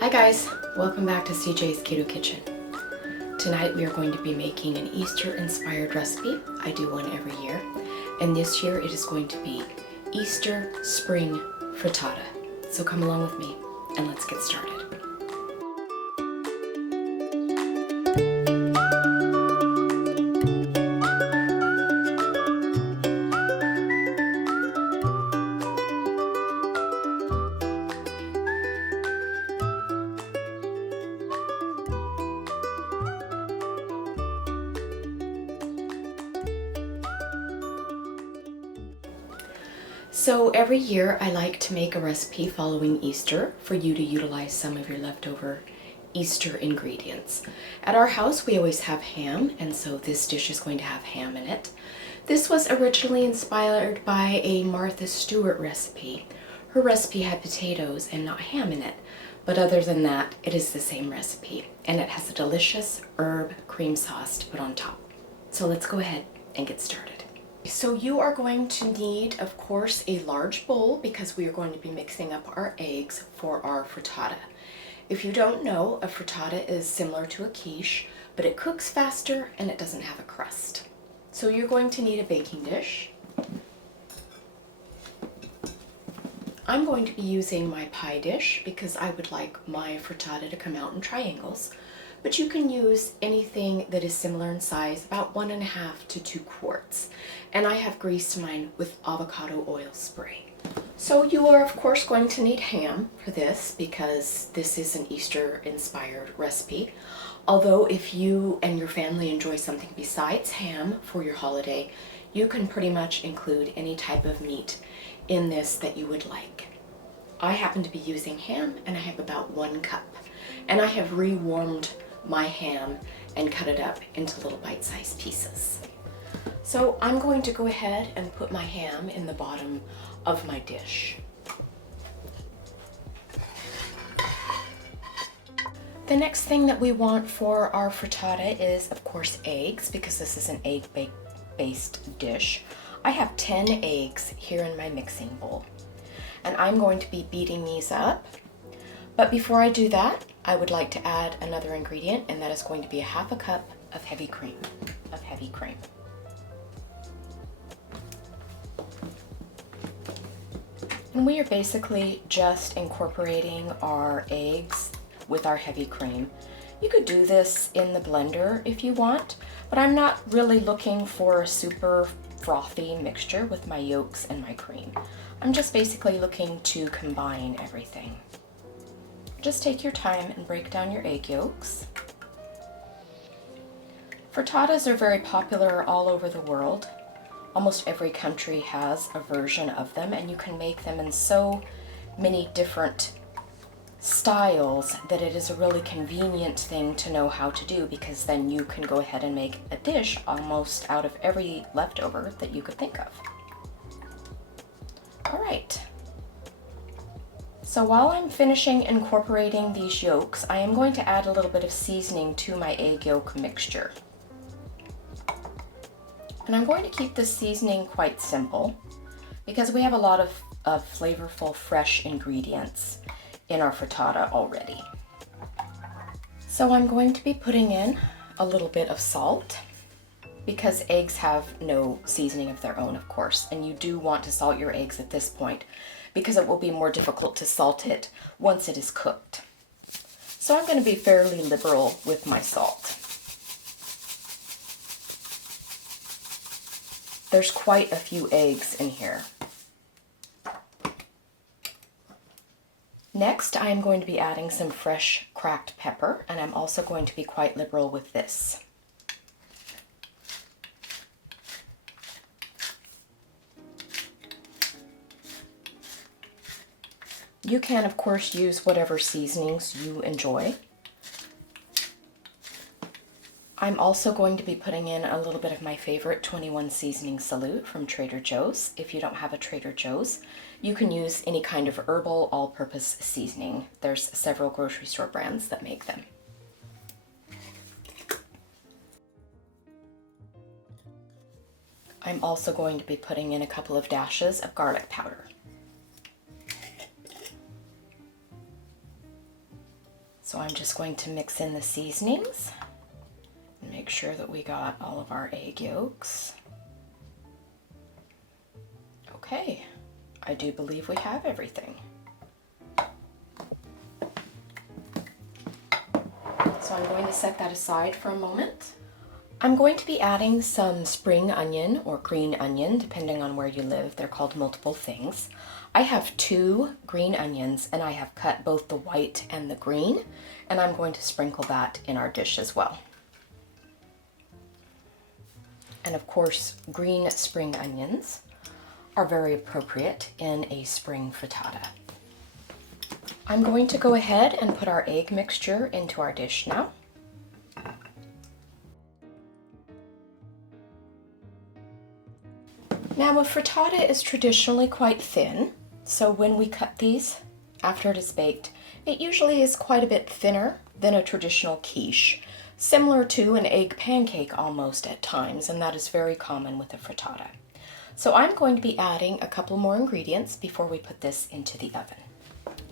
Hi guys, welcome back to CJ's Keto Kitchen. Tonight we are going to be making an Easter inspired recipe. I do one every year, and this year it is going to be Easter spring frittata. So come along with me and let's get started. So every year I like to make a recipe following Easter for you to utilize some of your leftover Easter ingredients. At our house we always have ham, and so this dish is going to have ham in it. This was originally inspired by a Martha Stewart recipe. Her recipe had potatoes and not ham in it, but other than that it is the same recipe, and it has a delicious herb cream sauce to put on top. So let's go ahead and get started. So you are going to need, of course, a large bowl because we are going to be mixing up our eggs for our frittata. If you don't know, a frittata is similar to a quiche, but it cooks faster and it doesn't have a crust. So you're going to need a baking dish. I'm going to be using my pie dish because I would like my frittata to come out in triangles, but you can use anything that is similar in size, about 1.5 to 2 quarts. And I have greased mine with avocado oil spray. So you are of course going to need ham for this because this is an Easter inspired recipe. Although if you and your family enjoy something besides ham for your holiday, you can pretty much include any type of meat in this that you would like. I happen to be using ham and I have about 1 cup. And I have rewarmed my ham and cut it up into little bite-sized pieces. So I'm going to go ahead and put my ham in the bottom of my dish. The next thing that we want for our frittata is, of course, eggs, because this is an egg-based dish. I have 10 eggs here in my mixing bowl, and I'm going to be beating these up. But before I do that, I would like to add another ingredient, and that is going to be 1/2 cup of heavy cream. And we are basically just incorporating our eggs with our heavy cream. You could do this in the blender if you want, but I'm not really looking for a super frothy mixture with my yolks and my cream. I'm just basically looking to combine everything. Just take your time and break down your egg yolks. Frittatas are very popular all over the world. Almost every country has a version of them, and you can make them in so many different styles that it is a really convenient thing to know how to do, because then you can go ahead and make a dish almost out of every leftover that you could think of. All right. So while I'm finishing incorporating these yolks, I am going to add a little bit of seasoning to my egg yolk mixture. And I'm going to keep this seasoning quite simple because we have a lot of flavorful fresh ingredients in our frittata already. So I'm going to be putting in a little bit of salt because eggs have no seasoning of their own, of course, and you do want to salt your eggs at this point because it will be more difficult to salt it once it is cooked. So I'm going to be fairly liberal with my salt. There's quite a few eggs in here. Next, I am going to be adding some fresh cracked pepper, and I'm also going to be quite liberal with this. You can, of course, use whatever seasonings you enjoy. I'm also going to be putting in a little bit of my favorite 21 seasoning salute from Trader Joe's. If you don't have a Trader Joe's, you can use any kind of herbal all-purpose seasoning. There's several grocery store brands that make them. I'm also going to be putting in a couple of dashes of garlic powder. So I'm just going to mix in the seasonings and make sure that we got all of our egg yolks. Okay, I do believe we have everything. So I'm going to set that aside for a moment. I'm going to be adding some spring onion or green onion, depending on where you live. They're called multiple things. I have 2 green onions and I have cut both the white and the green, and I'm going to sprinkle that in our dish as well. And of course, green spring onions are very appropriate in a spring frittata. I'm going to go ahead and put our egg mixture into our dish now. Now, a frittata is traditionally quite thin, so when we cut these after it is baked, it usually is quite a bit thinner than a traditional quiche, similar to an egg pancake almost at times, and that is very common with a frittata. So I'm going to be adding a couple more ingredients before we put this into the oven.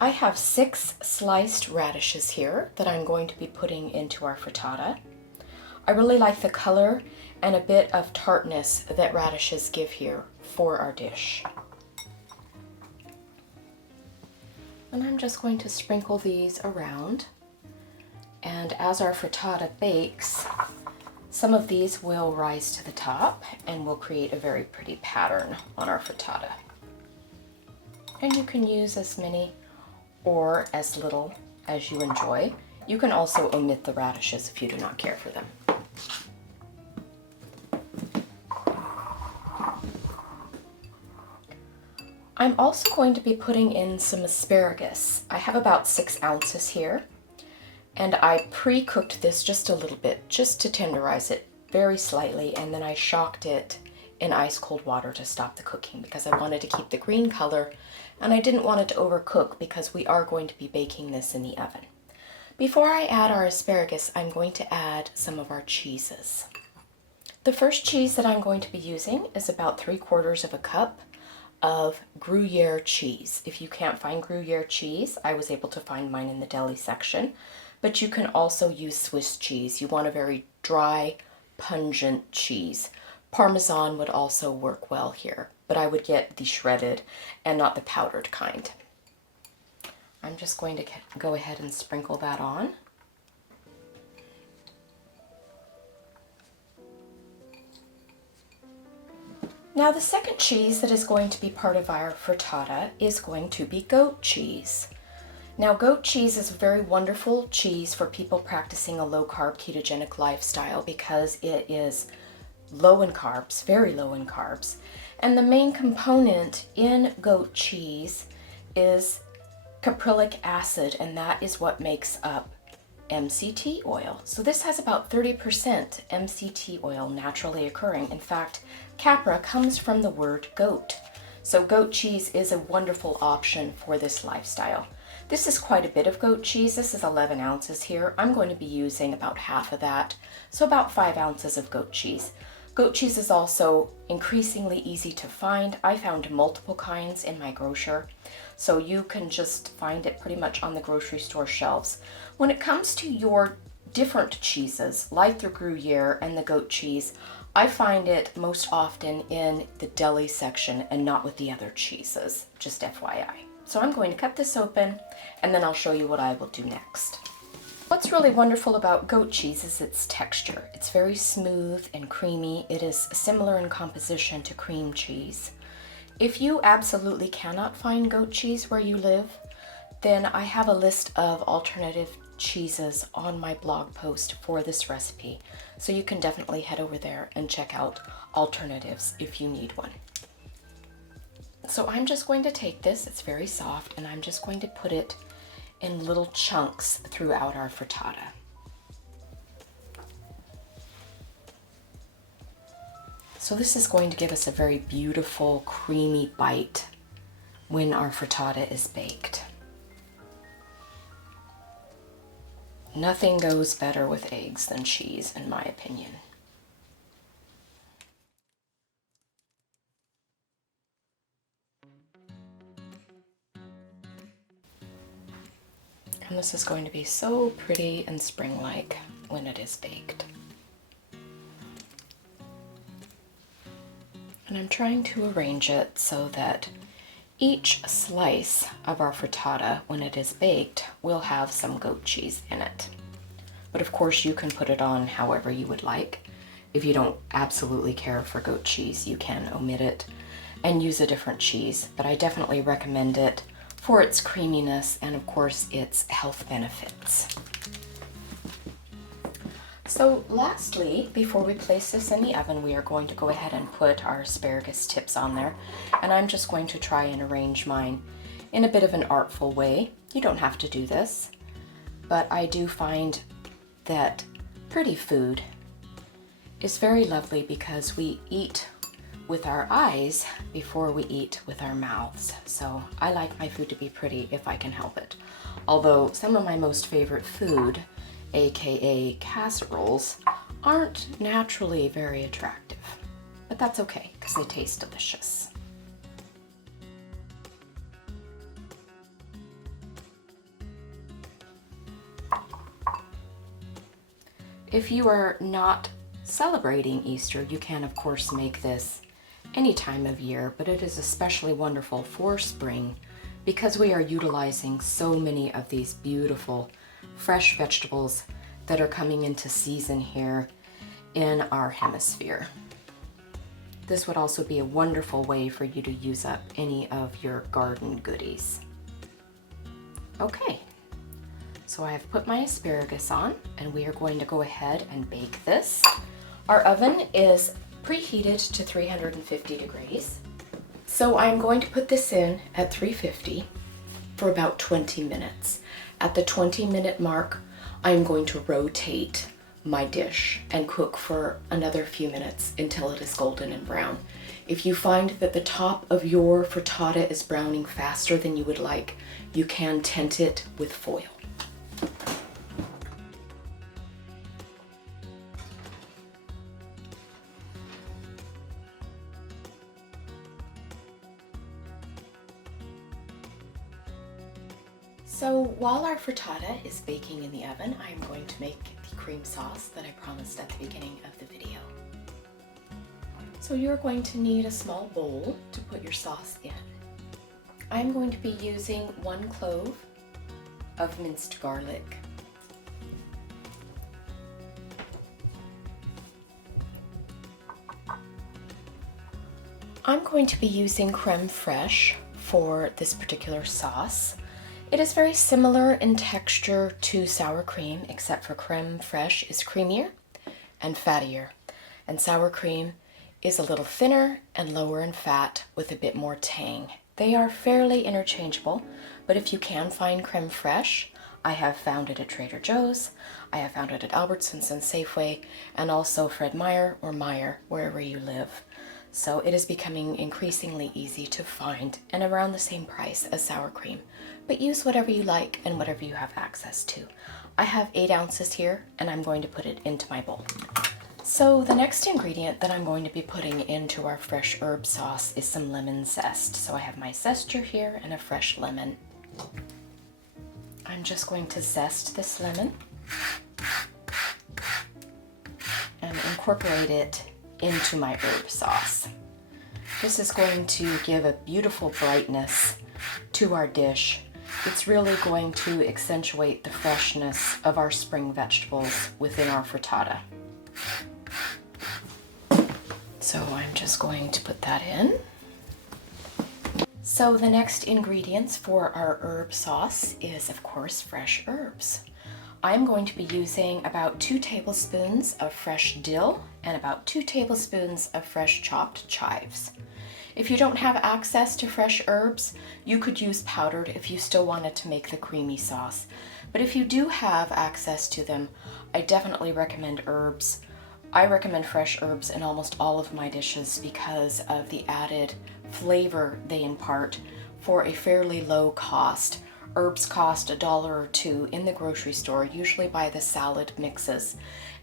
I have 6 sliced radishes here that I'm going to be putting into our frittata. I really like the color and a bit of tartness that radishes give here for our dish. And I'm just going to sprinkle these around. And as our frittata bakes, some of these will rise to the top and will create a very pretty pattern on our frittata. And you can use as many or as little as you enjoy. You can also omit the radishes if you do not care for them. I'm also going to be putting in some asparagus. I have about 6 ounces here, and I pre-cooked this just a little bit, just to tenderize it very slightly, and then I shocked it in ice cold water to stop the cooking because I wanted to keep the green color and I didn't want it to overcook because we are going to be baking this in the oven. Before I add our asparagus, I'm going to add some of our cheeses. The first cheese that I'm going to be using is about 3/4 of a cup of Gruyere cheese. If you can't find Gruyere cheese, I was able to find mine in the deli section, but you can also use Swiss cheese. You want a very dry, pungent cheese. Parmesan would also work well here, but I would get the shredded and not the powdered kind. I'm just going to go ahead and sprinkle that on. Now the second cheese that is going to be part of our frittata is going to be goat cheese. Now goat cheese is a very wonderful cheese for people practicing a low-carb ketogenic lifestyle because it is low in carbs, very low in carbs. And the main component in goat cheese is caprylic acid, and that is what makes up MCT oil. So this has about 30% MCT oil naturally occurring. In fact, capra comes from the word goat. So goat cheese is a wonderful option for this lifestyle. This is quite a bit of goat cheese. This is 11 ounces here. I'm going to be using about half of that, so about 5 ounces of goat cheese. Goat cheese is also increasingly easy to find. I found multiple kinds in my grocer, so you can just find it pretty much on the grocery store shelves. When it comes to your different cheeses, like the Gruyere and the goat cheese, I find it most often in the deli section and not with the other cheeses, just FYI. So I'm going to cut this open and then I'll show you what I will do next. What's really wonderful about goat cheese is its texture. It's very smooth and creamy. It is similar in composition to cream cheese. If you absolutely cannot find goat cheese where you live, then I have a list of alternative cheeses on my blog post for this recipe. So you can definitely head over there and check out alternatives if you need one. So I'm just going to take this, it's very soft, and I'm just going to put it in little chunks throughout our frittata. So this is going to give us a very beautiful, creamy bite when our frittata is baked. Nothing goes better with eggs than cheese, in my opinion. And And this is going to be so pretty and spring-like when it is baked. And I'm trying to arrange it so that each slice of our frittata, when it is baked, will have some goat cheese in it. But of course you can put it on however you would like. If you don't absolutely care for goat cheese, you can omit it and use a different cheese, but I definitely recommend it for its creaminess and of course its health benefits. So lastly, before we place this in the oven, we are going to go ahead and put our asparagus tips on there. And I'm just going to try and arrange mine in a bit of an artful way. You don't have to do this, but I do find that pretty food is very lovely because we eat with our eyes before we eat with our mouths. So I like my food to be pretty if I can help it. Although some of my most favorite food, aka casseroles, aren't naturally very attractive. But that's okay, because they taste delicious. If you are not celebrating Easter, you can of course make this any time of year, but it is especially wonderful for spring because we are utilizing so many of these beautiful fresh vegetables that are coming into season here in our hemisphere. This would also be a wonderful way for you to use up any of your garden goodies. Okay, so I have put my asparagus on and we are going to go ahead and bake this. Our oven is preheated to 350 degrees. So I'm going to put this in at 350 for about 20 minutes. At the 20-minute mark, I'm going to rotate my dish and cook for another few minutes until it is golden and brown. If you find that the top of your frittata is browning faster than you would like, you can tint it with foil. So while our frittata is baking in the oven, I'm going to make the cream sauce that I promised at the beginning of the video. So you're going to need a small bowl to put your sauce in. I'm going to be using 1 clove of minced garlic, I'm going to be using creme fraiche for this particular sauce. It is very similar in texture to sour cream, except for creme fraiche is creamier and fattier, and sour cream is a little thinner and lower in fat with a bit more tang. They are fairly interchangeable, but if you can find creme fraiche, I have found it at Trader Joe's, I have found it at Albertsons and Safeway, and also Fred Meyer or Meyer, wherever you live. So it is becoming increasingly easy to find and around the same price as sour cream. But use whatever you like and whatever you have access to. I have 8 ounces here and I'm going to put it into my bowl. So the next ingredient that I'm going to be putting into our fresh herb sauce is some lemon zest. So I have my zester here and a fresh lemon. I'm just going to zest this lemon and incorporate it into my herb sauce. This is going to give a beautiful brightness to our dish. It's really going to accentuate the freshness of our spring vegetables within our frittata. So I'm just going to put that in. So the next ingredients for our herb sauce is, of course, fresh herbs. I'm going to be using about 2 tablespoons of fresh dill and about 2 tablespoons of fresh chopped chives. If you don't have access to fresh herbs, you could use powdered if you still wanted to make the creamy sauce. But if you do have access to them, I definitely recommend herbs. I recommend fresh herbs in almost all of my dishes because of the added flavor they impart for a fairly low cost. Herbs cost $1 or $2 in the grocery store, usually by the salad mixes,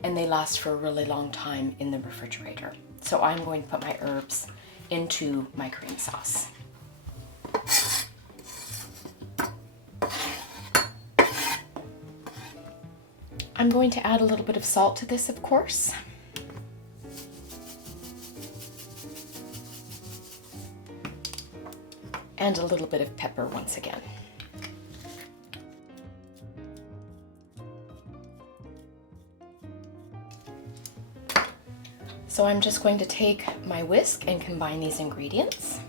and they last for a really long time in the refrigerator. So I'm going to put my herbs into my cream sauce. I'm going to add a little bit of salt to this, of course. And a little bit of pepper once again. So I'm just going to take my whisk and combine these ingredients.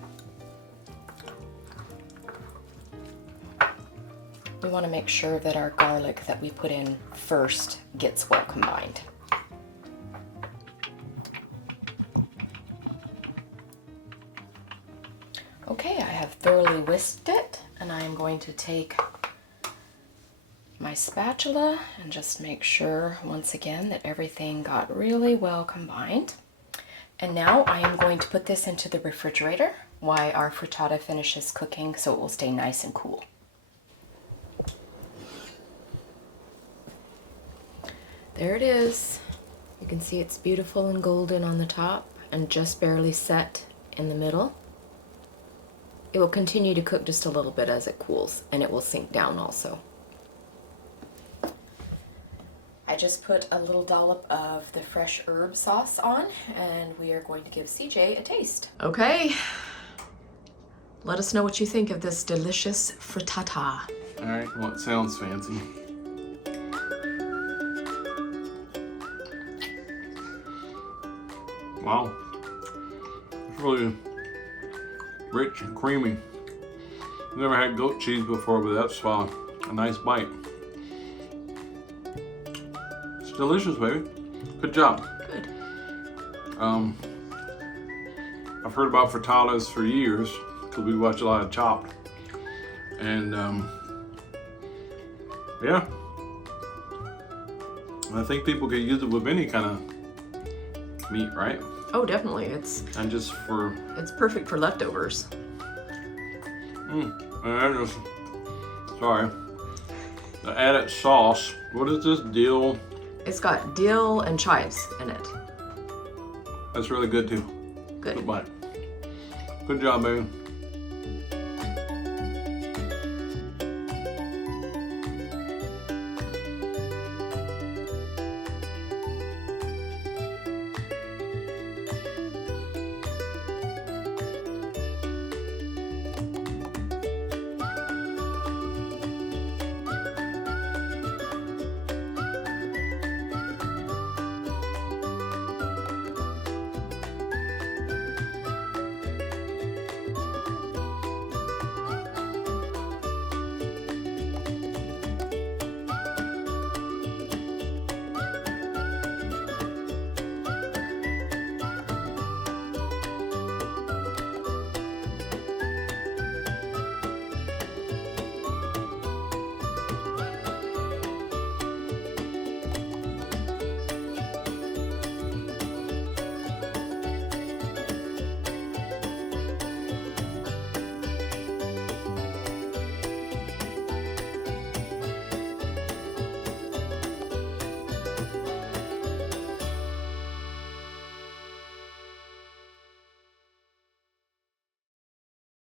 We want to make sure that our garlic that we put in first gets well combined. Okay, I have thoroughly whisked it, and I'm going to take my spatula and just make sure once again that everything got really well combined. And now I am going to put this into the refrigerator while our frittata finishes cooking so it will stay nice and cool. There it is. You can see it's beautiful and golden on the top and just barely set in the middle. It will continue to cook just a little bit as it cools, and it will sink down also. I just put a little dollop of the fresh herb sauce on, and we are going to give CJ a taste. Okay, let us know what you think of this delicious frittata. All right, well, it sounds fancy. Wow, it's really rich and creamy. I've never had goat cheese before, but that's a nice bite. It's delicious, baby. Good job. Good. I've heard about frittatas for years because we watch a lot of Chopped, and yeah, I think people could use it with any kind of meat, right? Oh, definitely. It's perfect for leftovers. Sorry. The added sauce. What is this? Dill? It's got dill and chives in it. That's really good too. Good. Good bite. Good job, baby.